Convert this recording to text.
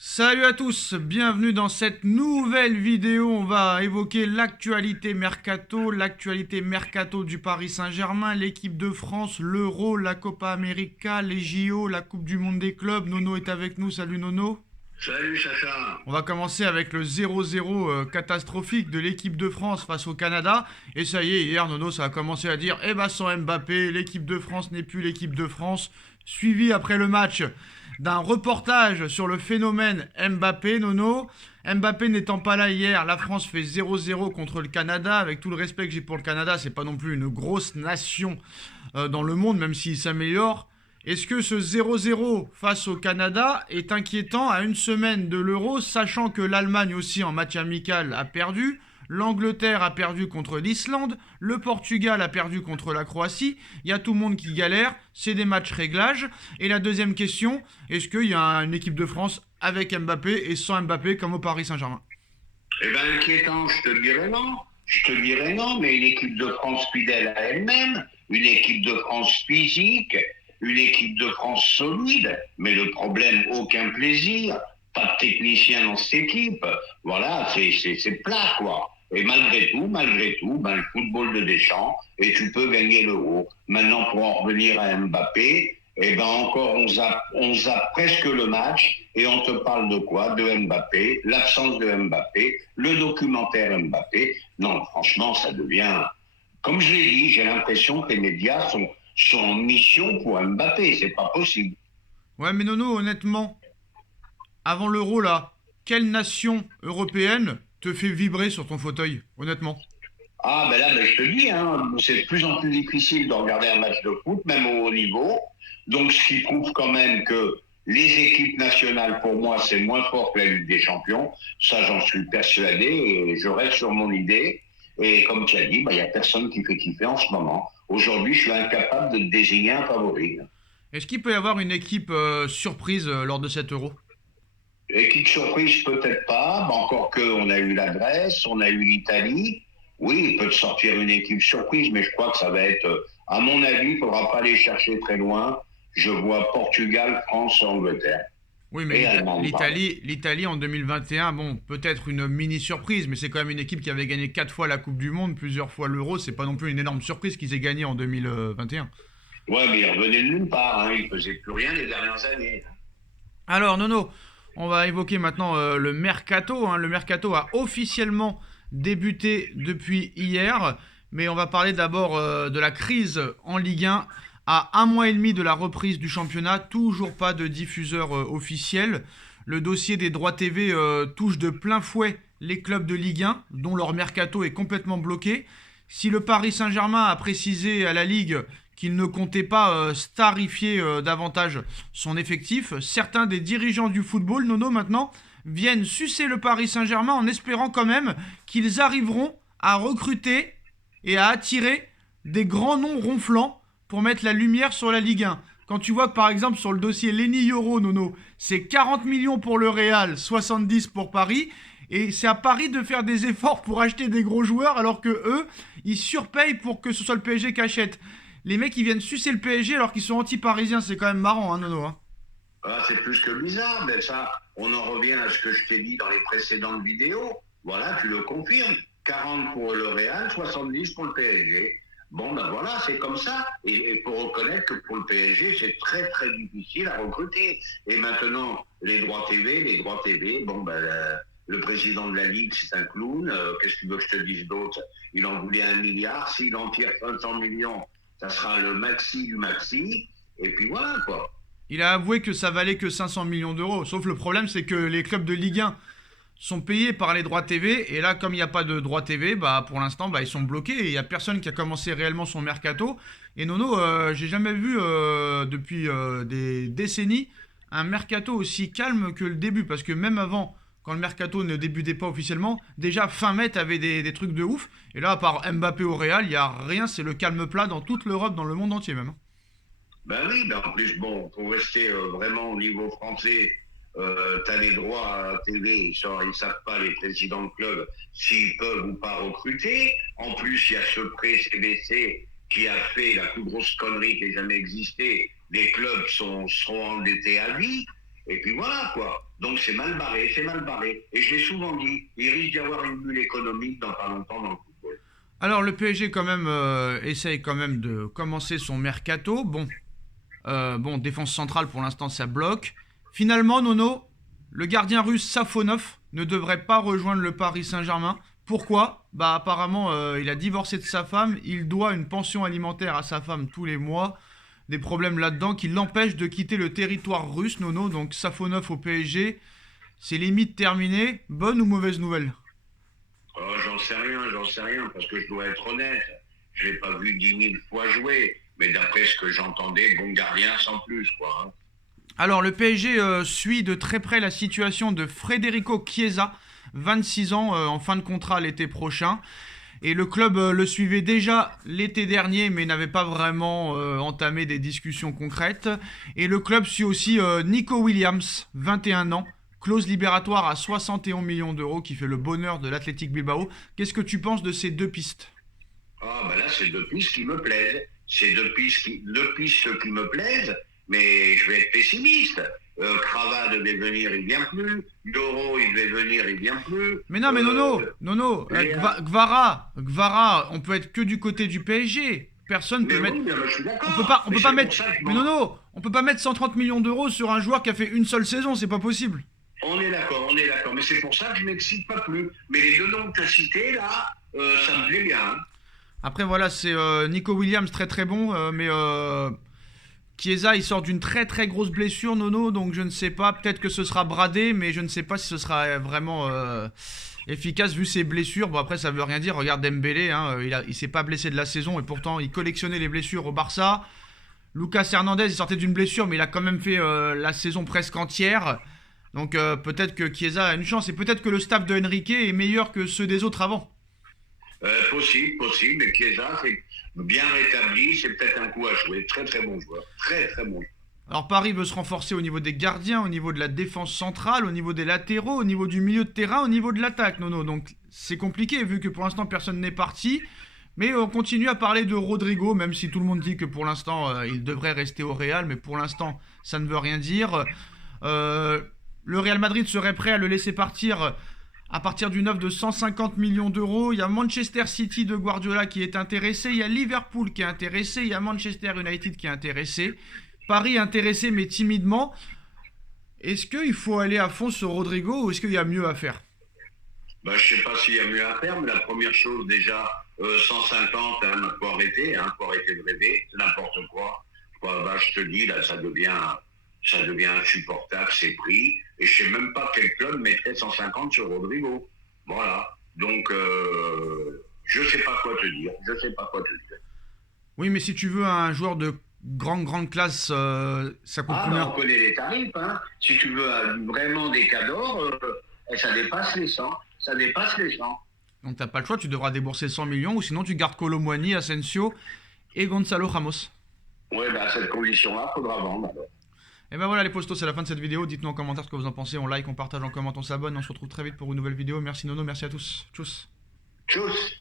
Salut à tous, bienvenue dans cette nouvelle vidéo. On va évoquer l'actualité mercato du Paris Saint-Germain, l'équipe de France, l'Euro, la Copa América, les JO, la Coupe du Monde des clubs. Nono est avec nous, salut Nono. Salut Chacha. On va commencer avec le 0-0 catastrophique de l'équipe de France face au Canada. Et ça y est, hier Nono, ça a commencé à dire eh ben sans Mbappé, l'équipe de France n'est plus l'équipe de France. Suivi après le match d'un reportage sur le phénomène Mbappé, Nono. Mbappé n'étant pas là hier, la France fait 0-0 contre le Canada. Avec tout le respect que j'ai pour le Canada, c'est pas non plus une grosse nation dans le monde, même s'il s'améliore. Est-ce que ce 0-0 face au Canada est inquiétant à une semaine de l'Euro, sachant que l'Allemagne aussi en match amical a perdu, l'Angleterre a perdu contre l'Islande, le Portugal a perdu contre la Croatie, il y a tout le monde qui galère, c'est des matchs réglages. Et la deuxième question, est-ce qu'il y a une équipe de France avec Mbappé et sans Mbappé comme au Paris Saint-Germain? Eh bien, inquiétant, je te dirais non. Je te dirais non, mais une équipe de France fidèle à elle-même, une équipe de France physique, une équipe de France solide, mais le problème, aucun plaisir, pas de technicien dans cette équipe. Voilà, c'est plat, quoi. Et malgré tout, ben, le football de Deschamps, et tu peux gagner l'Euro. Maintenant, pour en revenir à Mbappé, eh ben encore on zappe presque le match et on te parle de quoi? De Mbappé, l'absence de Mbappé, le documentaire Mbappé. Non, franchement, ça devient... Comme je l'ai dit, j'ai l'impression que les médias sont en mission pour Mbappé. C'est pas possible. Ouais, mais Nono, honnêtement, avant l'Euro là, quelle nation européenne te fait vibrer sur ton fauteuil, honnêtement? Ah, ben là, ben, je te dis, hein, c'est de plus en plus difficile de regarder un match de foot, même au haut niveau. Donc, ce qui prouve quand même que les équipes nationales, pour moi, c'est moins fort que la Ligue des Champions. Ça, j'en suis persuadé et je reste sur mon idée. Et comme tu as dit, il n'y a personne qui fait kiffer en ce moment. Aujourd'hui, je suis incapable de désigner un favori. Est-ce qu'il peut y avoir une équipe surprise lors de cet Euro? Équipe surprise, peut-être pas. Mais encore que, on a eu la Grèce, on a eu l'Italie. Oui, il peut te sortir une équipe surprise, mais je crois que ça va être, à mon avis, il ne faudra pas aller chercher très loin. Je vois Portugal, France, Angleterre. Oui, mais Et Allemagne, pardon. l'Italie en 2021, bon, peut-être une mini surprise, mais c'est quand même une équipe qui avait gagné 4 fois la Coupe du Monde, plusieurs fois l'Euro. C'est pas non plus une énorme surprise qu'ils aient gagné en 2021. Ouais, mais il revenait de nulle part. Hein. Il ne faisait plus rien les dernières années. Alors, Nono, on va évoquer maintenant le mercato, hein. Le mercato a officiellement débuté depuis hier, mais on va parler d'abord de la crise en Ligue 1. À un mois et demi de la reprise du championnat, toujours pas de diffuseur officiel. Le dossier des droits TV touche de plein fouet les clubs de Ligue 1, dont leur mercato est complètement bloqué. Si le Paris Saint-Germain a précisé à la Ligue qu'il ne comptait pas starifier davantage son effectif, certains des dirigeants du football, Nono maintenant, viennent sucer le Paris Saint-Germain en espérant quand même qu'ils arriveront à recruter et à attirer des grands noms ronflants pour mettre la lumière sur la Ligue 1. Quand tu vois que par exemple sur le dossier Lenny Yoro, Nono, c'est 40 millions pour le Real, 70 pour Paris, et c'est à Paris de faire des efforts pour acheter des gros joueurs alors que eux, ils surpayent pour que ce soit le PSG qui achète. Les mecs, ils viennent sucer le PSG alors qu'ils sont anti-parisiens. C'est quand même marrant, hein, Nono, hein. Ah, c'est plus que bizarre, mais ça, on en revient à ce que je t'ai dit dans les précédentes vidéos. Voilà, tu le confirmes. 40 pour le Real, 70 pour le PSG. Bon, ben voilà, c'est comme ça. Et il faut reconnaître que pour le PSG, c'est très, très difficile à recruter. Et maintenant, les droits TV, bon, ben, le président de la Ligue, c'est un clown. Qu'est-ce que tu veux que je te dise d'autre? Il en voulait 1 milliard. S'il en tire 500 millions, ça sera le maxi du maxi. Et puis voilà, quoi. Il a avoué que ça valait que 500 millions d'euros. Sauf le problème, c'est que les clubs de Ligue 1 sont payés par les droits TV. Et là, comme il n'y a pas de droits TV, bah, pour l'instant, bah, ils sont bloqués. Et il n'y a personne qui a commencé réellement son mercato. Et Nono, j'ai jamais vu depuis des décennies un mercato aussi calme que le début. Parce que même avant, quand le mercato ne débutait pas officiellement, déjà fin mai, t'avais des trucs de ouf. Et là, à part Mbappé au Real, il n'y a rien. C'est le calme plat dans toute l'Europe, dans le monde entier même. Ben oui, ben en plus, bon, pour rester vraiment au niveau français, tu as les droits à TV, ils savent pas, les présidents de club, s'ils peuvent ou pas recruter. En plus, il y a ce prêt CVC qui a fait la plus grosse connerie qui ait jamais existé. Les clubs seront endettés à vie. Et puis voilà, quoi. Donc c'est mal barré, c'est mal barré. Et je l'ai souvent dit, il risque d'y avoir une bulle économique dans pas longtemps dans le football. Alors le PSG quand même essaye quand même de commencer son mercato. Bon, défense centrale pour l'instant ça bloque. Finalement, Nono, le gardien russe Safonov ne devrait pas rejoindre le Paris Saint-Germain. Pourquoi? Bah apparemment il a divorcé de sa femme, il doit une pension alimentaire à sa femme tous les mois. Des problèmes là-dedans qui l'empêchent de quitter le territoire russe, Nono. Donc Safonov au PSG, c'est limite terminé. Bonne ou mauvaise nouvelle? Oh, j'en sais rien, parce que je dois être honnête. Je l'ai pas vu 10 000 fois jouer, mais d'après ce que j'entendais, bon gardien sans plus, quoi. Hein. Alors le PSG suit de très près la situation de Federico Chiesa, 26 ans, en fin de contrat l'été prochain. Et le club le suivait déjà l'été dernier, mais n'avait pas vraiment entamé des discussions concrètes. Et le club suit aussi Nico Williams, 21 ans, clause libératoire à 71 millions d'euros, qui fait le bonheur de l'Athletic Bilbao. Qu'est-ce que tu penses de ces deux pistes? Ah, ben là, c'est deux pistes qui me plaisent. C'est deux pistes qui me plaisent, mais je vais être pessimiste. Crava devait venir, il vient plus. Doro, il devait venir, il vient plus. Mais non, mais Nono, Gvara, on peut être que du côté du PSG. Personne mais peut oui, mettre. mais je suis d'accord. On peut Mais pas c'est mettre. pour ça que Mais Nono, on peut pas mettre 130 millions d'euros sur un joueur qui a fait une seule saison, c'est pas possible. on est d'accord. Mais c'est pour ça que je m'excite pas plus. Mais les deux noms que tu as cités, là, ça me plaît bien. Hein. Après voilà, c'est Nico Williams très très bon, mais Chiesa il sort d'une très très grosse blessure, Nono, donc je ne sais pas, peut-être que ce sera bradé, mais je ne sais pas si ce sera vraiment efficace vu ses blessures. Bon après ça veut rien dire, regarde Dembélé, hein, il s'est pas blessé de la saison et pourtant il collectionnait les blessures au Barça. Lucas Hernandez il sortait d'une blessure mais il a quand même fait la saison presque entière. Donc peut-être que Chiesa a une chance et peut-être que le staff de Enrique est meilleur que ceux des autres avant. Possible, mais Chiesa, c'est bien rétabli, c'est peut-être un coup à jouer. Très très bon joueur, très très bon. Alors Paris veut se renforcer au niveau des gardiens, au niveau de la défense centrale, au niveau des latéraux, au niveau du milieu de terrain, au niveau de l'attaque, Nono. Donc c'est compliqué vu que pour l'instant personne n'est parti. Mais on continue à parler de Rodrigo, même si tout le monde dit que pour l'instant il devrait rester au Real, mais pour l'instant ça ne veut rien dire. Le Real Madrid serait prêt à le laisser partir à partir d'une offre de 150 millions d'euros. Il y a Manchester City de Guardiola qui est intéressé, il y a Liverpool qui est intéressé, il y a Manchester United qui est intéressé. Paris est intéressé mais timidement. Est-ce qu'il faut aller à fond sur Rodrigo ou est-ce qu'il y a mieux à faire? Bah, je sais pas s'il y a mieux à faire, mais la première chose déjà, 150, hein, faut arrêter de rêver, c'est n'importe quoi. Bah, je te dis, là, ça devient insupportable ces prix. Et je sais même pas quel club mettrait 150 sur Rodrigo. Voilà. Donc, je sais pas quoi te dire. Oui, mais si tu veux un joueur de grande classe, ça coûte Ah, bah, combien? on connaît les tarifs. Hein. Si tu veux vraiment des cadors, ça dépasse les 100. Ça dépasse les 100. Donc t'as pas le choix, tu devras débourser 100 millions ou sinon tu gardes Kolo Muani, Asensio et Gonzalo Ramos. Ouais, bah, à cette condition-là, faudra vendre. Alors. Et ben voilà les postos, c'est la fin de cette vidéo. Dites-nous en commentaire ce que vous en pensez. On like, on partage, on commente, on s'abonne. On se retrouve très vite pour une nouvelle vidéo. Merci Nono, merci à tous. Tchuss. Tchuss.